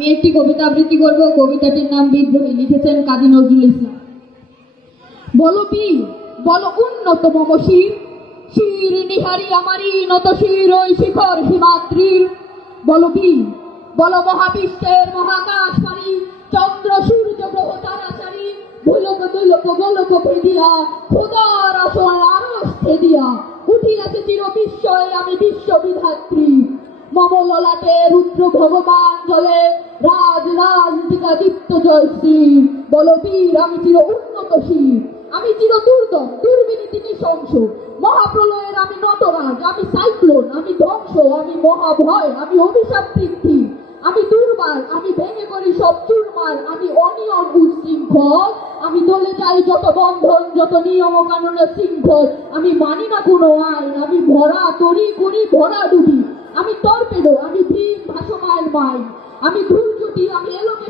আমি একটি কবিতা আবৃত্তি করব। কবিতাটির নাম বিদ্রোহী, লিখেছেন কাজী নজরুল ইসলাম। বলো বীর, বলো উন্নত মম শির, শির নিহারি আমারই নত শির ওই শিখর হিমাদ্রির। বলো বীর, বলো মহাবিশ্বের মহাকাশ পারি, চন্দ্র সূর্য গ্রহ তারাচারি, ভুলক দুলক গোলক ভেদিয়া খোদার আসল আরশ ছেদিয়া উঠিয়াছে চির বিস্ময়ে আমি বিশ্ববিধাত্রী। মম ললাটে রুদ্র ভগবান জলে রাজ রাজদিকা দীপ্ত জয়শ্রী। বলো বীর, আমি চির উন্নতশীল, আমি চির দুর্দম দুর্বিনীতি নৃশংস, মহাপ্রলয়ের আমি নটরাজ, আমি সাইক্লোন, আমি ধ্বংস, আমি মহাভয়, আমি অভিশাপ পৃথ্বী, আমি দুর্বার, আমি ভেঙে করি সব চুরমার, আমি অনিয়ম উচ্ছৃঙ্খল, আমি দলে যাই যত বন্ধন যত নিয়ম কানুনের শৃঙ্খল, আমি মানি না কোনো আইন, আমি ভরা তরি করি ভরা ডুবি, আমি টর্পেডো, আমি ভীম ভাসমান মাইন, আমি ধূলচুটি, আমি এলোকে